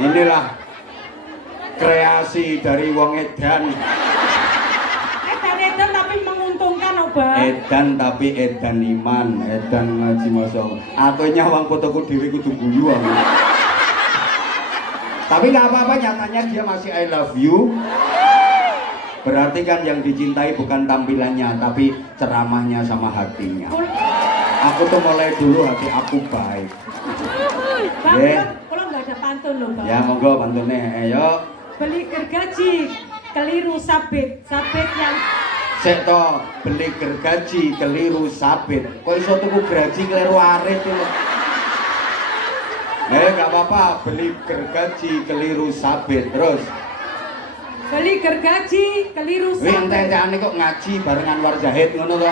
Inilah kreasi dari wong edan. Edan tapi menguntungkan Obah. Edan tapi edan iman, edan ngaji masya. Aku nyawang fotoku dhewe kudu guyu aku. Tapi nggak apa-apa, nyatanya dia masih I love you. Berarti kan yang dicintai bukan tampilannya, tapi ceramahnya sama hatinya. Aku tuh mulai dulu hati aku baik. Bang, Yeah. kalau nggak ada pantun loh Bang. Ya monggo pantunnya, ayo. Beli gergaji, keliru sabit, sabit yang Sek to, beli gergaji keliru sabit. Kok iso tuku gergaji keliru arit itu? Gak apa-apa, beli gergaji keliru sabit. Terus beli gergaji, keliru wih sabit. ente-entene kok ngaji barengan Anwar Zahid ngono to?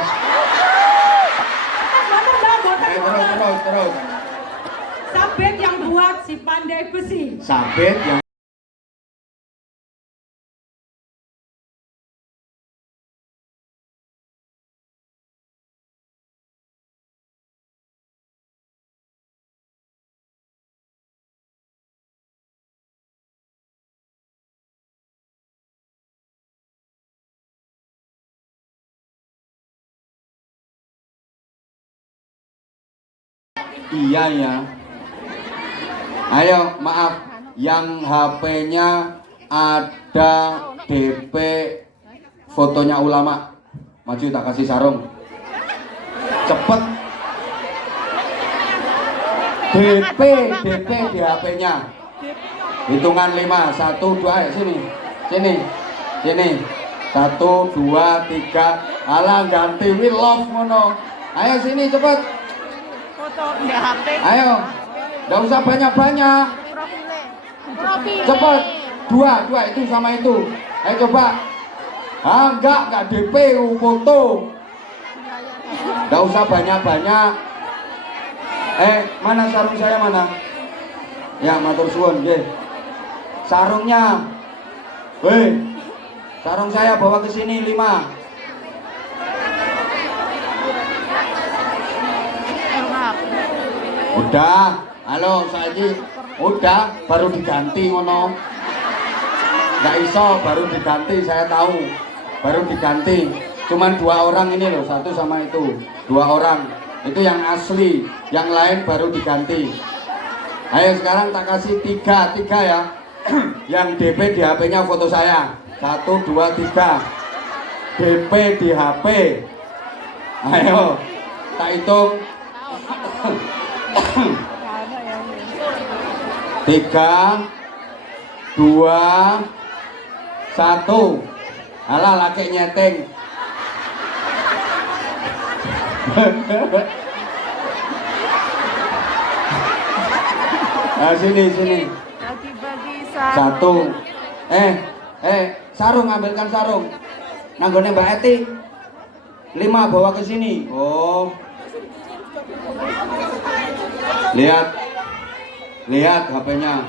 Terus. Sabit yang buat si pandai besi. Sabit yang iya ya. Ayo, maaf, yang HP-nya ada DP fotonya ulama. Maju tak kasih sarung. Cepet. DP di HP-nya. Hitungan 5, 1, 2, ayo sini. Sini. 1, 2, 3. Alah ganti we love ngono. Ayo sini cepet. Foto di HP. Ayo. Nggak usah banyak-banyak. Profile. Cepet. Dua itu sama itu. Ayo coba. Enggak DP foto. Nggak usah banyak-banyak. Mana sarung saya mana? Ya, matur suwun nggih. Sarungnya. Weh. Sarung saya bawa ke sini 5. Udah. Halo, saiki udah baru diganti ngono. Nggak iso baru diganti, saya tahu. Baru diganti. Cuman 2 orang ini loh, 1 sama itu. 2 orang. Itu yang asli, yang lain baru diganti. Ayo sekarang tak kasih 3 ya. Yang DP di HP-nya foto saya. 1, 2, 3. DP di HP. Ayo, tak hitung. 3, 2, 1. Alah laki nyeteng. Nah, sini. Bagi-bagi 1. Sarung, ambilkan sarung. Nanggone Mbak Eti. 5 bawa ke sini. Oh. Lihat HP-nya.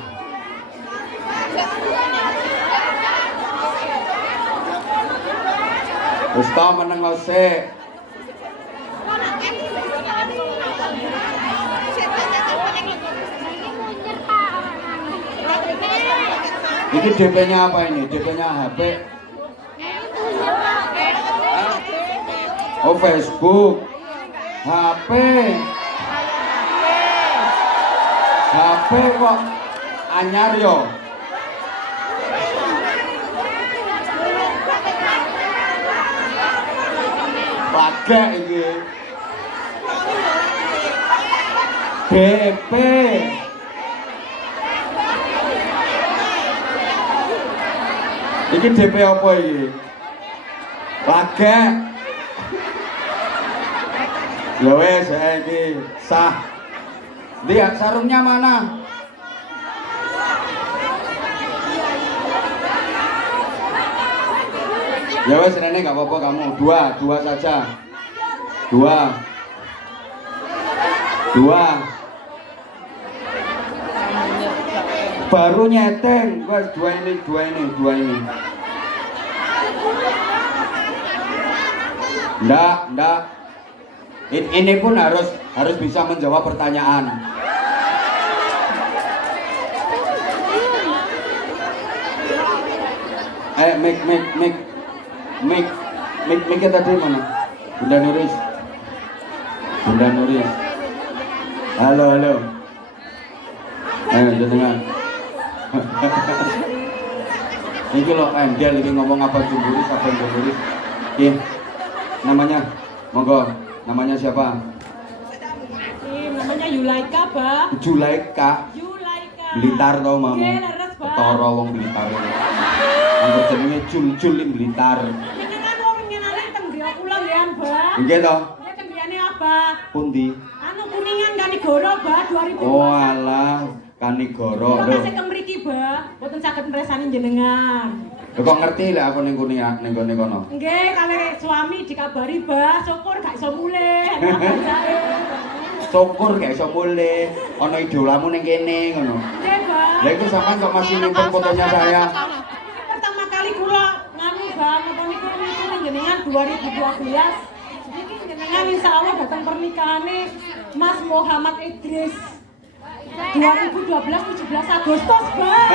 Ustaz meneng sik. Ini DP-nya apa ini? DP-nya HP. Oh, Facebook. HP. HP kok anyar yo. Pakai iki. DP. Iki DP apa iki? Pakai. Ya wes iki sah. Lihat sarungnya mana? Ya wes Rene nggak apa-apa kamu. 2 saja. 2. Baru nyeteng, wes 2 ini. Ndak. Ini pun harus bisa menjawab pertanyaan. Mic tadi mana? Bunda Nuris. Bunda Nuris. Halo. Jenengan. Iki lo endel iki ngomong apa jemburis. Ih. Namanya monggo. Namanya siapa? Namanya Yulaika, Bah. Julaika. Blitar tau mama. Ketara wong Blitar. Anggo jenenge Jul Blitar. Jenengan wong ngenane teng Griya Kulon ya, Bah. Nggih to? Ya tembiane apa? Pundi? Anu Kuningan Kanigoro, Bah, 2000. Oh alah, Kanigoro. Kok masih kemriki, Bah? Mboten saged nresani jenengan. Lho kok ngerti lek aku ning Kuningan ning gone kono. Nggih, kalih suami dikabari, Bah, syukur gak iso mulih. Syukur gak iso mulih. Ana idolamu ning kene ngono. Nggih, Bah. Lah iku sampean kok masih nyimpen fotonya saya. Ini pertama kali kula nganu, Bah, napa niku ning jenengan 2012. Iki jenengan insyaallah datang pernikahannya Mas Muhammad Idris. 2012 17 Agustus, Bah.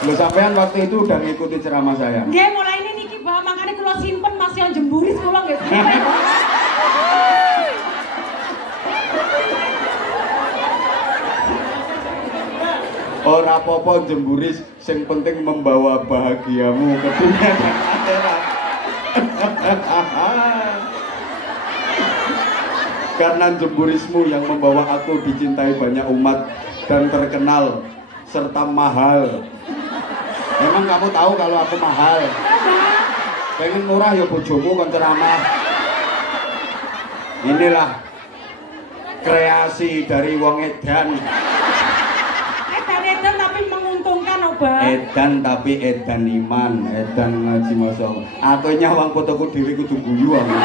Lho sampean waktu itu udah ngikuti ceramah saya. Nggih, mulai ini niki, Bah, makanya kula simpen masih yang jemburis kula nggih. Ora apa-apa jemburis, sing penting membawa bahagiamu ke dunia dan akhirat. Karena jemburismu yang membawa aku dicintai banyak umat dan terkenal serta mahal. Emang kamu tahu kalau aku mahal? Pengen murah ya bojomu kon ceramah. Inilah kreasi dari wong edan. Edan tapi menguntungkan, Obah. Edan tapi edan iman, edan ngaji masya. Atunya wong fotoku dhewe kudu guyu aku.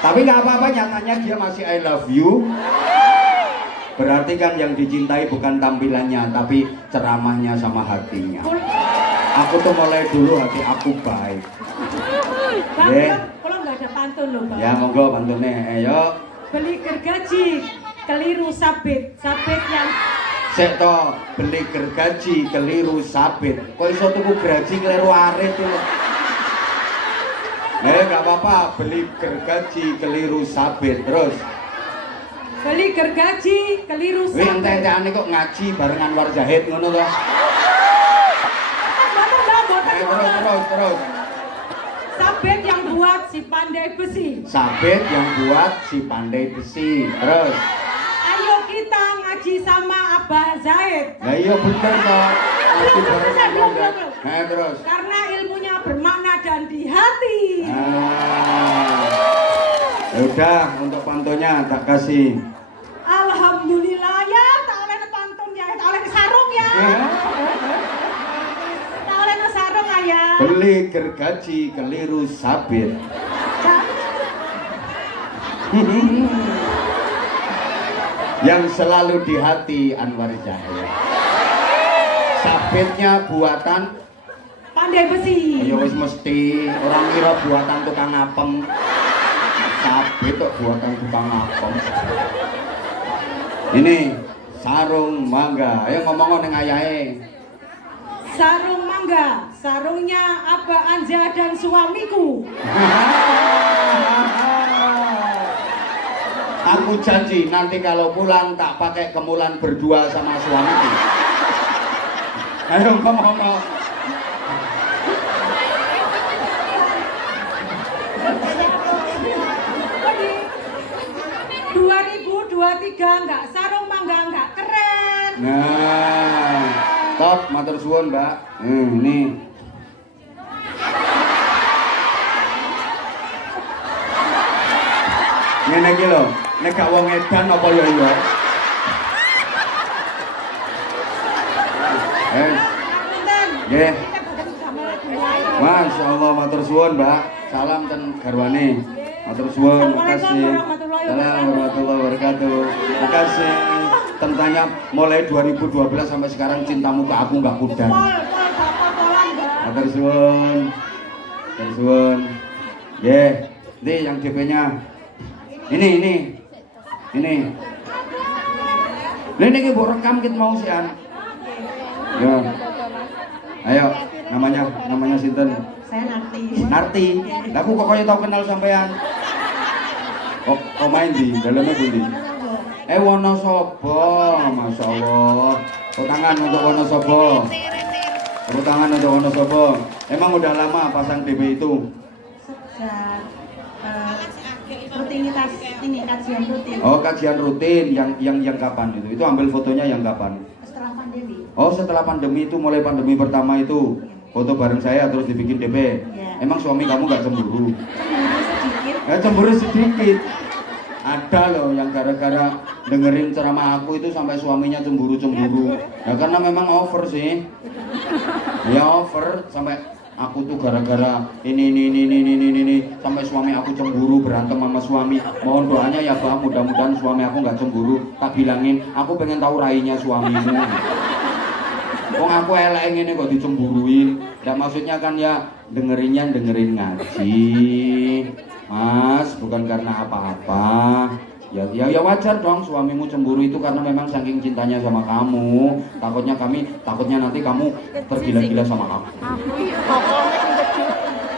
Tapi nggak apa-apa, nyatanya dia masih I love you. Berarti kan yang dicintai bukan tampilannya, tapi ceramahnya sama hatinya. Aku tuh mulai dulu hati aku baik. Bang, Yeah. kalau nggak ada pantun loh, Bang. Ya monggo pantunnya, ayo. Beli gergaji, keliru sabit yang Sek to, beli gergaji keliru sabit. Kok iso tuku gergaji keliru arit tuh. Gak apa-apa, beli gergaji keliru sabit terus. beli gergaji, keliru Wih, sabit. ente-entene kok ngaji bareng Anwar Zahid ngono to. Terus. Sabit yang buat si pandai besi. Sabit yang buat si pandai besi. Terus. Ayo kita ngaji sama Abah Zaid. Lah iya bener to. Ngaji bareng Anwar Zahid. Nah, terus. Karena ilmunya bermakna dan di hati. Ya udah, untuk pantunnya tak kasih. Alhamdulillah ya, tak oleh pantun ya, tak oleh sarung ya. Tak oleh sarung ya. Beli gergaji keliru sabit. Yang selalu di hati Anwar Zahid. Sabitnya buatan Pandai besi. ya wis mesti orang kira buatan tukang apem. Sabit kok buatan tukang apem. Ini sarung mangga. Ayo ngomong ning ayahe. Sarung mangga, sarungnya Abah Anja dan suamiku. Aku janji nanti kalau pulang tak pakai kemulan berdua sama suamiku. Ayo ngomong. 2023 enggak sarung mangga enggak keren. Nah, top matur suwun, Mbak. Ini. Ngene iki lho, nek gak wong edan apa ya iya. Punten. Nggih. Kita boten damel dua. Masya Allah, matur suwun, Mbak. Salam ten garwane. Matur suwun, makasih. Assalamualaikum warahmatullahi wabarakatuh. Makasih. Tentanya mulai 2012 sampai sekarang cintamu ke aku nggak pudar. Bapak polan, Mbak. Matur suwun. Matur suwun. Nggih, ini yang DP-nya. Ini. Ini iki mbok rekam kit mau sian. Ya. Ayo, namanya sinten? Saya Narti. Narti. Lah aku kok kaya tau kenal sampean. Oh main di dalamnya pundi? Wonosobo, Masya Allah. Tepuk tangan untuk Wonosobo. Tepuk tangan untuk Wonosobo. Emang udah lama pasang DP itu? Sejak rutinitas ini kajian rutin. Oh, kajian rutin yang kapan itu? Itu ambil fotonya yang kapan? Setelah pandemi. Oh, setelah pandemi itu, mulai pandemi pertama itu. Foto bareng saya terus dibikin DP. Iya. Emang suami kamu gak cemburu? Cemburu sedikit. Cemburu sedikit. Ada loh yang gara-gara dengerin ceramah aku itu sampai suaminya cemburu-cemburu. Ya karena memang over sih. Ya over sampai aku tuh gara-gara ini sampai suami aku cemburu, berantem sama suami. Mohon doanya ya Pak, mudah-mudahan suami aku nggak cemburu. Tak bilangin, aku pengen tahu rainya suamimu. Wong aku elek ngene kok dicemburuin. Ya maksudnya kan ya dengerin ngaji. Mas, bukan karena apa-apa. Ya wajar dong suamimu cemburu itu karena memang saking cintanya sama kamu. Takutnya nanti kamu tergila-gila sama aku.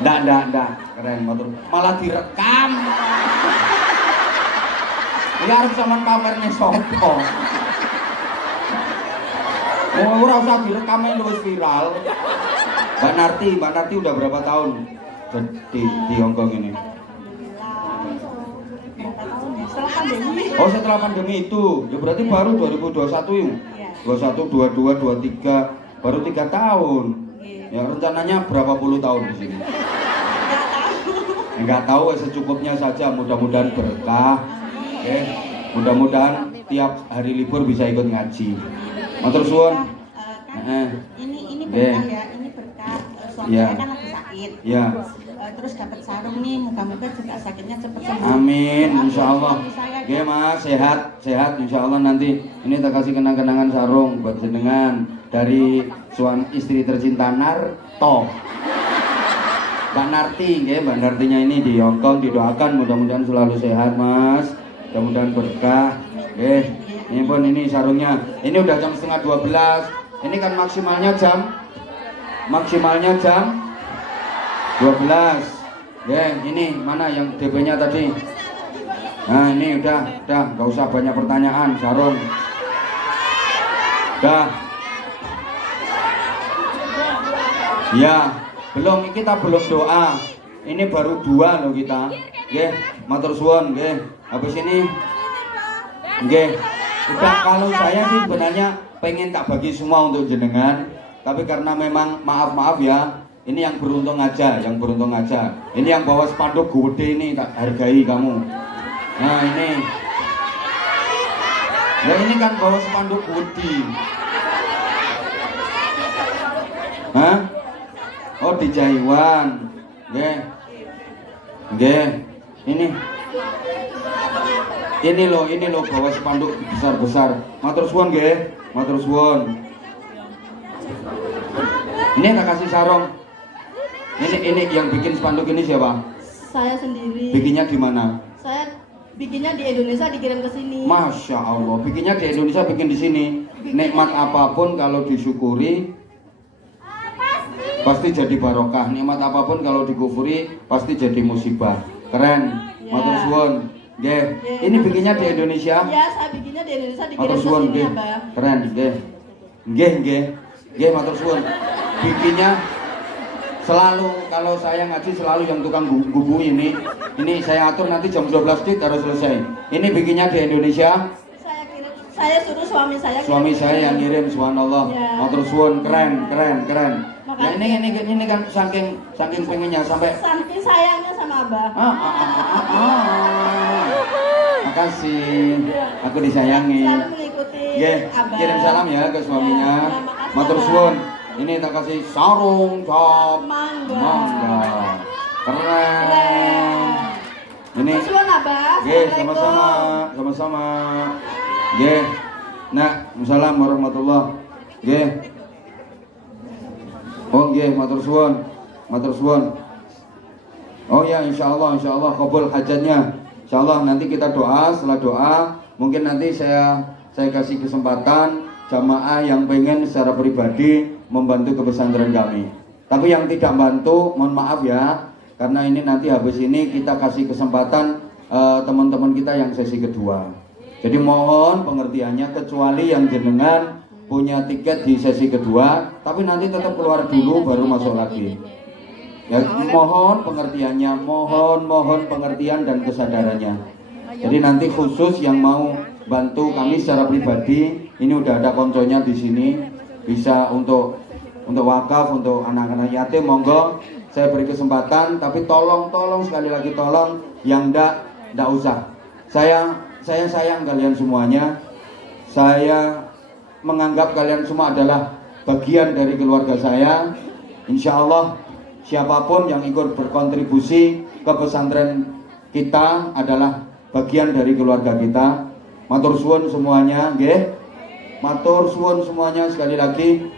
Nggak, keren motor. Malah direkam. Ya harus sama pamernya sopo. Oh, ora usah direkam wis viral. Mbak Narti udah berapa tahun di Hongkong ini? Setelah pandemi. Oh, setelah pandemi itu. Ya berarti baru 2021 ya? 21, 22, 23, baru 3 tahun. Ya rencananya berapa puluh tahun di sini? Enggak tahu, secukupnya saja. Mudah-mudahan berkah. Oke. Mudah-mudahan tiap hari libur bisa ikut ngaji. Matur suwun. Ini berkah ya, ini berkah. Suami saya kan lagi sakit. Ya. Terus dapat sarung nih, muka-muka juga sakitnya cepat sembuh. Amin, insya Allah. Oke Mas, sehat insya Allah nanti. Ini tak kasih kenang-kenangan sarung buat jenengan dari suami istri tercinta Narto. Mbak Narti, Mbak Nartinya ini di Hongkong, didoakan mudah-mudahan selalu sehat Mas. Mudah-mudahan berkah. Ini pun ini sarungnya. Ini udah jam setengah 12. Ini kan maksimalnya jam 12. Ini mana yang DP-nya tadi? Nah, ini udah, gak usah banyak pertanyaan, sarung. Dah. Ya, kita belum doa. Ini baru 2 loh kita. Matur suwun, habis ini udah, kalau saya sih sebenarnya pengen tak bagi semua untuk jenengan, tapi karena memang maaf ya. Ini yang beruntung aja. Ini yang bawa spanduk gede ini tak hargai kamu. Nah ini. Ya ini kan bawa spanduk gede. Hah? Oh di Jaiwan. Ini loh bawa spanduk besar-besar. Matur suwun matur suwun. Ini tak kasih sarung. Ini yang bikin spanduk ini siapa? Saya sendiri. Bikinnya di mana? Saya bikinnya di Indonesia, dikirim ke sini. Masya Allah, bikinnya di Indonesia, bikin di sini. Nikmat apapun kalau disyukuri pasti jadi barokah. Nikmat apapun kalau dikufuri pasti jadi musibah. Keren. Matur suwun. Ini bikinnya di Indonesia? Ya, saya bikinnya di Indonesia, dikirim matur ke suwun, sini, Abah. Keren, matur suwun. Bikinnya selalu, kalau saya ngaji selalu yang tukang gubu ini saya atur nanti jam 12 harus selesai. Ini bikinnya di Indonesia. Saya suruh suami saya. Suami saya yang ngirim, subhanallah. Ya. Matur suwun, keren. Ya ini kan saking pengennya sampai saking sayangnya sama Abah. Makasih. Aku disayangi. Selalu mengikuti Abah. Kirim salam ya ke suaminya. Ya, makasih, Matur Abah. suwun. Ini tak kasih sarung cap Mangga. Keren. Ini. Suwun Abah. Sama-sama. Nah, assalamualaikum warahmatullah. Matur suwun. Oh ya, insyaallah kabul hajatnya. Insyaallah nanti kita doa, setelah doa mungkin nanti saya kasih kesempatan jamaah yang pengen secara pribadi membantu ke pesantren kami. Tapi yang tidak bantu, mohon maaf ya, karena ini nanti habis ini kita kasih kesempatan teman-teman kita yang sesi kedua. Jadi mohon pengertiannya, kecuali yang jenengan punya tiket di sesi kedua, tapi nanti tetap keluar dulu baru masuk lagi. Ya, mohon pengertiannya, mohon pengertian dan kesadarannya. Jadi nanti khusus yang mau bantu kami secara pribadi, ini udah ada konconya di sini, bisa untuk wakaf, untuk anak-anak yatim, monggo saya beri kesempatan. Tapi tolong sekali lagi tolong yang ndak usah. Saya sayang kalian semuanya. Saya menganggap kalian semua adalah bagian dari keluarga saya. Insya Allah siapapun yang ikut berkontribusi ke pesantren kita adalah bagian dari keluarga kita. Matur suwun semuanya, nggih. Matur suwun semuanya sekali lagi.